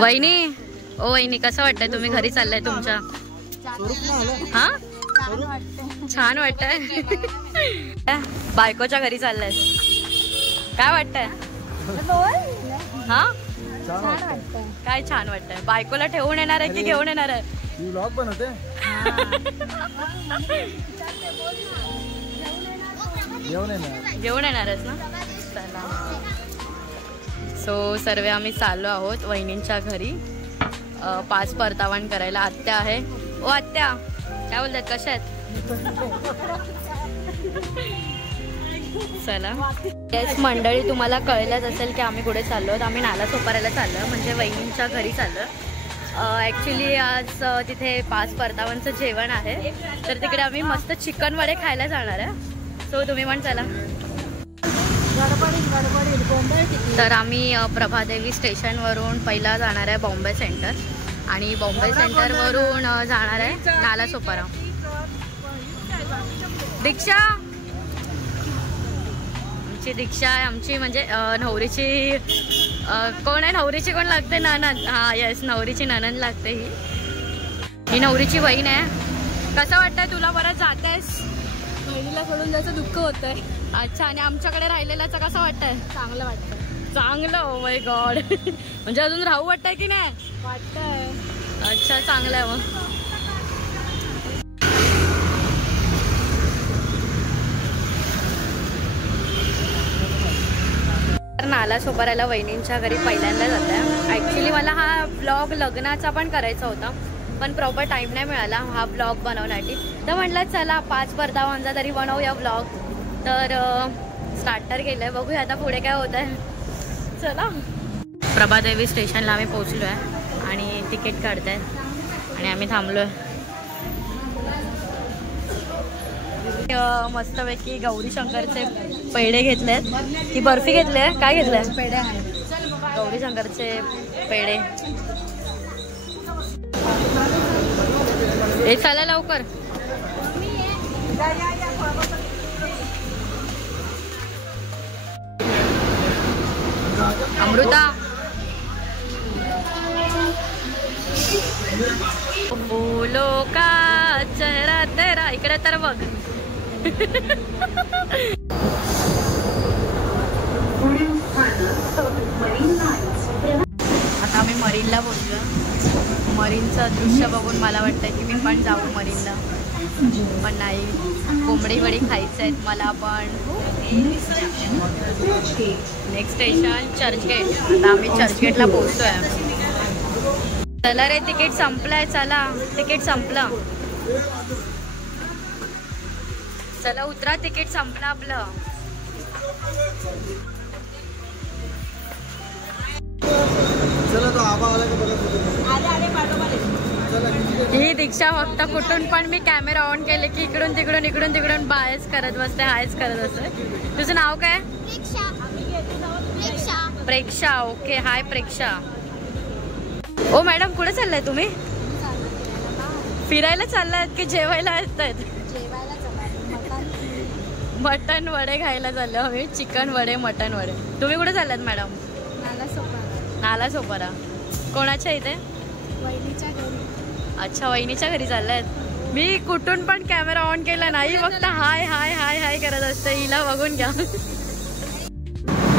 वहिनी, ओ वहिनी, कसं वाटतंय तुम्ही घरी चाललाय तुमच्या? हा, छान वाटतंय. बायकोच्या घरी चाललाय, काय वाटतंय? हा, काय छान वाटतंय. बायकोला ठेवून येणार आहे की घेऊन येणार आहे? व्लॉग बनवते. घेऊन येणारच ना. चला, सो सर्व आम्ही चाललो आहोत वहिनींच्या घरी 5 परतावण करायला. आत्या आहे. ओ आत्या, काय बोलतात, कशा आहेत? चला. येस मंडळी, तुम्हाला कळलंच असेल की आम्ही कुठे चाललो आहोत. आम्ही नालासोपाऱ्याला चाललो, म्हणजे वहिनींच्या घरी चाललो. ॲक्च्युली आज तिथे 5 परतावांचं जेवण आहे, तर तिकडे आम्ही मस्त चिकन वडे खायला जाणार आहे. सो तुम्ही पण चला. तर आम्ही प्रभादेवी स्टेशनवरून पहिला जाणार आहे बॉम्बे सेंटर, आणि बॉम्बे सेंटरवरून जाणार आहे नालासोपारा. दीक्षा, आमची दीक्षा आहे, आमची म्हणजे नवरीची कोण आहे? नवरीची कोण लागते? ननंद. हा येस, नवरीची ननंद लागते. ही नवरीची बहीण आहे. कसं वाटतंय तुला? बरं जातेस? बहिणीला सोडून जायचं दुःख होतंय. अच्छा, आणि आमच्याकडे राहिलेल्याचं कसं वाटतंय? चांगलं वाटतंय. चांगलं. Oh my God. म्हणजे अजून राहू वाटतंय की नाही? वाटतंय. अच्छा, चांगलं आहे मग. नालासोपाऱ्याला वहिनींच्या घरी पहिल्यांदा जात आहे. ॲक्च्युली मला हा ब्लॉग लग्नाचा पण करायचा होता, पण प्रॉपर टाईम नाही मिळाला हा ब्लॉग बनवण्यासाठी. तर म्हटलं चला 5 परतावांचा तरी बनवूया ब्लॉग. तर स्टार्टर केलं आहे, बघूया आता पुढे काय होत आहे. चला. प्रभादेवी स्टेशनला आम्ही पोचलो आहे आणि तिकीट काढत आहेत आणि आम्ही थांबलो आहे. मस्तपैकी गौरी शंकरचे पेढे घेतलेत की बर्फी घेतले? काय घेतलंय? पेढे आहेत. गौरी शंकरचे पेढे. हे चला लवकर. अमृता, फूलों का चेहरा तेरा. इकडे तर बघ. आता आम्ही मरीनला पोहोचलो. मरीनचं दृश्य बघून मला वाटतं की मी पण जाऊ मरीनला, पण नाही. कोंबडी वडी खायचं आहेत मला पण. Next station Churchgate. आता आम्ही चर्चगेटला पोहोचतोय. चला रे, तिकीट संपलंय. चला, तिकीट संपलं. चला उतरा, तिकीट संपलं आपलं. ही दीक्षा फक्त कुठून पण मी कॅमेरा ऑन केले की इकडून तिकडून इकडून तिकडून बायच करत बसते, हायच करत बसते. तुझं नाव काय? प्रेक्षा. ओके, हाय प्रेक्षा. ओ मॅडम, कुठे चाललाय तुम्ही? फिरायला चाललायत की जेवायला येतायत? मटन वडे खायला चाललो आम्ही. चिकन वडे, मटन वडे. तुम्ही कुठे चाललात मॅडम? नालासोपारा. कोणाच्या इथे? वहिनीच्या घरी. अच्छा, वहिनीच्या घरी चाललायत. मी कुठून पण कॅमेरा ऑन केला नाही, फक्त हाय हाय हाय हाय करत असते. हिला बघून घ्या.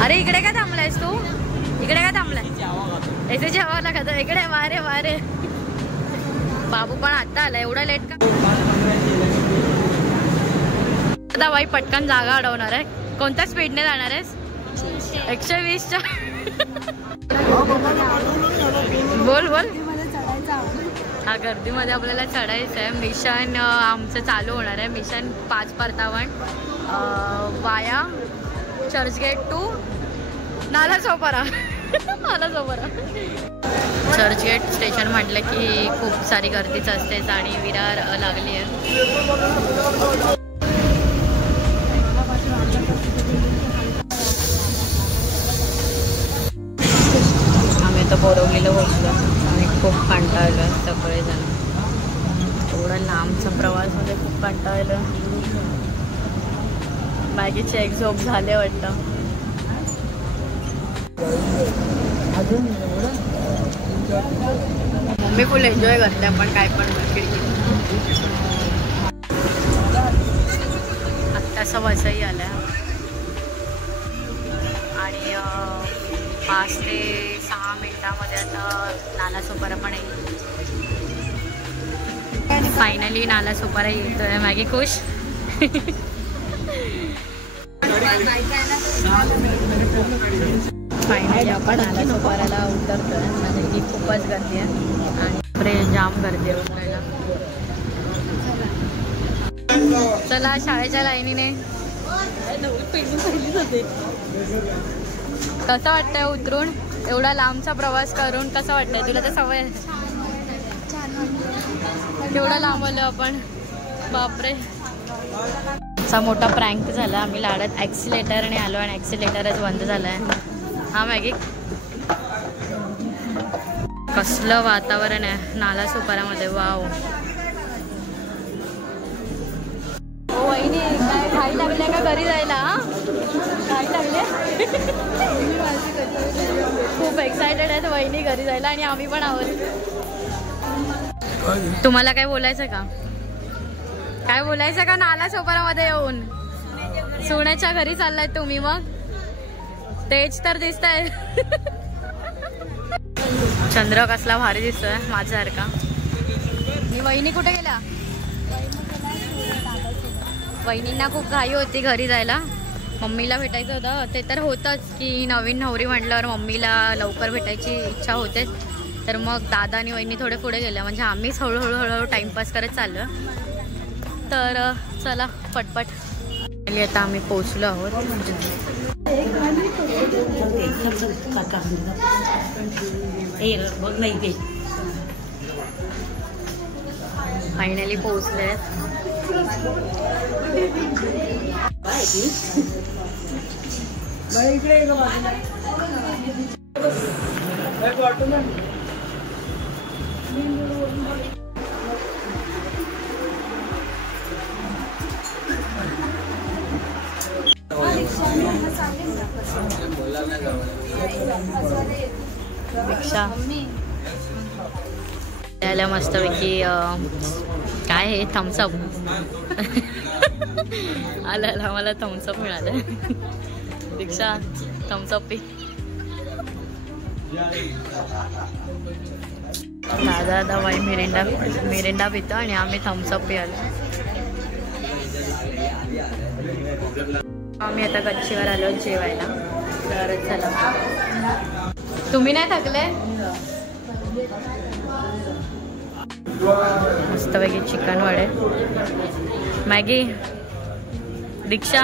अरे इकडे काय थांबलायस तू? इकडे काय थांबलाय? इथे जेवायला खात. इकडे वारे वारे. बाबू पण आता आला. एवढा लेट का? आता बाई पटकन जागा अडवणार आहे. कोणत्या स्पीडने जाणार आहेस? 120च्या. बोल बोल. हा, गर्दीमध्ये आपल्याला चढायचं आहे. मिशन आमचं चालू होणार आहे. मिशन 5 परतावण वाया चर्चगेट टू नालासोपारा. नालासोपारा. चर्चगेट स्टेशन म्हटलं की खूप सारी गर्दीच असतेच आणि विरार लागली आहे. आम्ही तर बोरवलीला बसलो आणि खूप कंटाळलं सगळेजण. एवढा लांबचा प्रवासमध्ये खूप कंटाळलं. मॅगीची एक झोप झाले वाटतं. मम्मी फुल एन्जॉय करते आपण काय पण खिडकी. आत्ता सवासाही आल्या आणि 5 ते 6 मिनिटामध्ये आता नाला सोपारा पण येईल. फायनली नाला सोपारा येतोय. मॅगी खुश. फायनली आपण नाला सोपाराला उतरतोय. म्हणजे की खूपच गर्दी आहे आणि पुढे जाम गर्दी आहे उतरायला. चला शाळेच्या लाईनीने. कसं वाटतंय उतरून एवढा लांबचा प्रवास करून? कसं वाटतंय तुला? तर सवय केवढा लांब आलो आपण. बापरे. असा मोठा प्रँक झाला. आम्ही लाडत ॲक्सिलेटरने आलो आणि ॲक्सिलेटरच बंद झालाय. हा मॅगी. कसलं वातावरण आहे नाला सोपारामध्ये. वाव. वहिनी काय घाई लागल्या का घरी जायला? घाई लागले. खूप एक्सायटेड आहेत वहिनी घरी जायला आणि आम्ही पण आहोत. तुम्हाला काय बोलायचं का? काय बोलायचं का नाला सोपारामध्ये येऊन? सोन्याच्या घरी चाललाय तुम्ही? मग तेच तर दिसतंय. चंद्र कसला भारी दिसतोय माझ्यासारखा. मी वहिनी कुठे गेला? वहिनींना खूप घाई होती घरी जायला. मम्मीला भेटायचं होतं. ते तर होतंच की नवीन नवरी म्हटल्यावर मम्मीला लवकर भेटायची इच्छा होते. तर मग दादा आणि वहिनी थोडे पुढे गेले. म्हणजे आम्हीच हळूहळू टाइमपास करत चाललो. तर चला पटपट. आता आम्ही पोचलो आहोत. फायनली पोचले. रिक्षा यायला मस्तपैकी काय आहे थम्सअप. आला मला थम्सअप मिळालं. रिक्षा थम्सअप पी. दादा बाई मिरिंडा पितो आणि आम्ही थम्सअप पियालो. आम्ही आता गच्चीवर आलो जेवायला. तर चला. तुम्ही नाही थकले? मस्तपैकी चिकन वडे. मॅगी. दीक्षा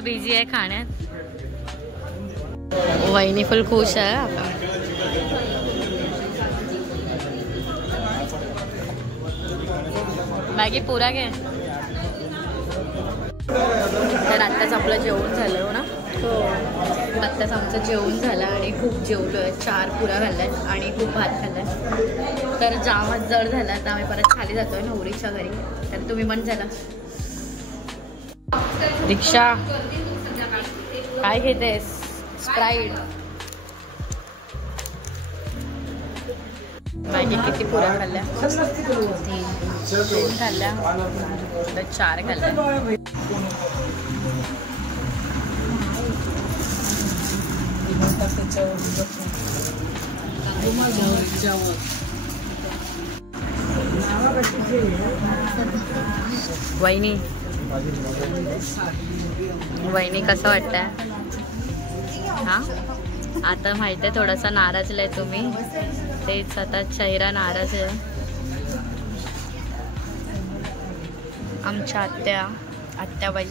बिझी आहे खाण्यात. वहिनी फुल खुश आहे. मॅगी पुरा घे. तर आत्ताच आपलं जेवण झालं हो ना? हो. आत्ताच आमचं जेवण झालं आणि खूप जेवलो आहे. 4 पुऱ्या खाल्ल्यात आणि खूप भात खाल्लाय. तर जामच जड झाला. तर आम्ही परत खाली जातोय नवरीच्या घरी. तर तुम्ही पण चला. दीक्षा काय घेतेस? स्प्राईट. मॅगी किती पुऱ्या खाल्ल्या? 3 खाल्ल्या. तर 4 खाल्ल्या. वहिनी कसं वाटतंय? हा आता माहिती आहे थोडासा नाराजलाय तुम्ही. तेच आता चेहरा नाराज आहे. आमच्या आत्याबाई.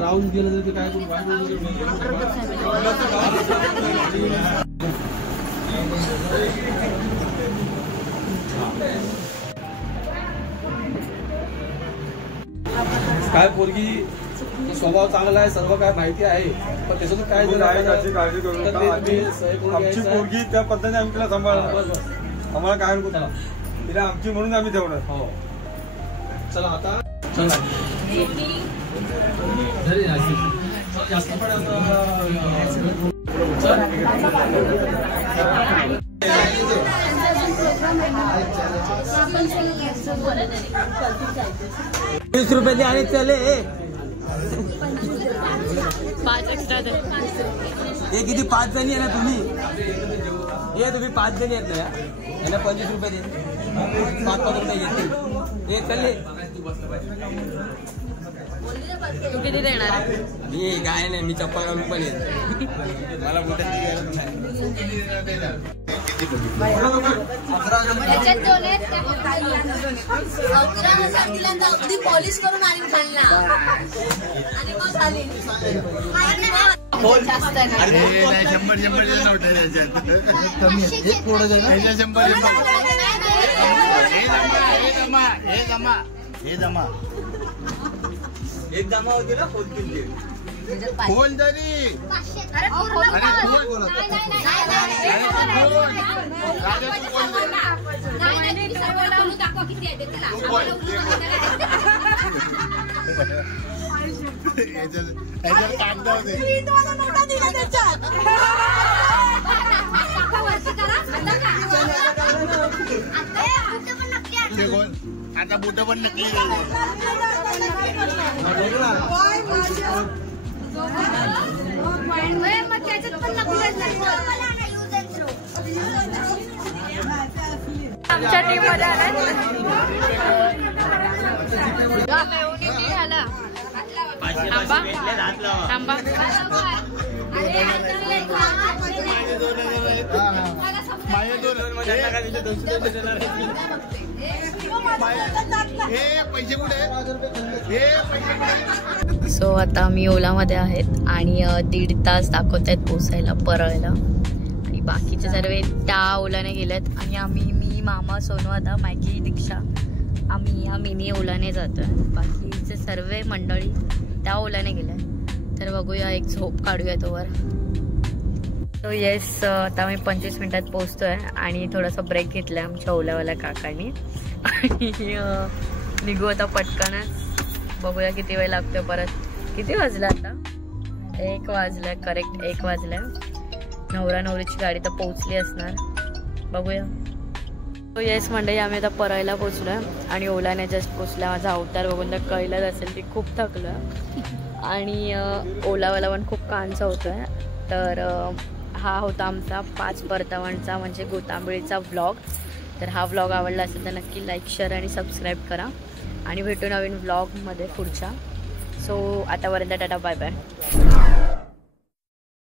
राहून गेलं तर काय काय पोरगी स्वभाव चांगला आहे, सर्व काय माहिती आहे, पण त्याच्यातून काय काळजी करू नका. आमची पोरगी त्या पद्धतीने आम्ही तिला सांभाळणार. आम्हाला काय नको तिला आमची म्हणून आम्ही ठेवणार. हो चला आता चला जास्त पण ₹20 आणि चले 5 एक्स्ट्रा हे किती 5 जणी आहे ना तुम्ही, हे तुम्ही 5 जणी आहेत ना, यांना ₹25 दे, 5 रुपये घेते हे चालले. तू किती देणार? मी काय नाही, मी चप्पल घालून पण येत मला अगदी पॉलिश करून आणि खाल्ला आणि मग झाली. 100 एक जमा होते ना खोल किल्ले खोल तरी आता बुट पण नकली आमच्या टीम मध्ये थांबा सो आता आम्ही ओलामध्ये आहेत आणि 1.5 तास दाखवत आहेत पोचायला परळला, आणि बाकीचे सर्व त्या ओलाने गेलेत आणि मी मामा सोनू आता मॅगी दीक्षा आम्ही या मिनी ओलाने जातोय. बाकीचे सर्व मंडळी त्या ओलाने गेले. तर बघूया, एक झोप काढूया तोवर. सो येस, आता आम्ही 25 मिनिटात पोहोचतोय आणि थोडासा ब्रेक घेतलाय आमच्या ओलावाल्या काकांनी आणि निघू आता पटकनच. बघूया किती वेळ लागतोय परत. किती वाजलं आता? 1 वाजलाय, करेक्ट 1 वाजलाय. नवरा नवरीची गाडी तर पोहोचली असणार, बघूया. सो येस मंडळी, आम्ही आता परळला पोहोचलोय आणि ओलाने जस्ट पोहोचला. माझा अवतार बघून तर कळलंच असेल की खूप थकलं आणि ओलावाला पण खूप कानचा होतोय. तर हा होता आमचा 5 परतावांचा म्हणजे गोतांबळीचा व्लॉग. तर हा व्लॉग आवडला असेल तर नक्की लाईक, शेअर आणि सबस्क्राईब करा आणि भेटू नवीन व्लॉगमध्ये पुढच्या. सो आतापर्यंत टाटा, बाय बाय.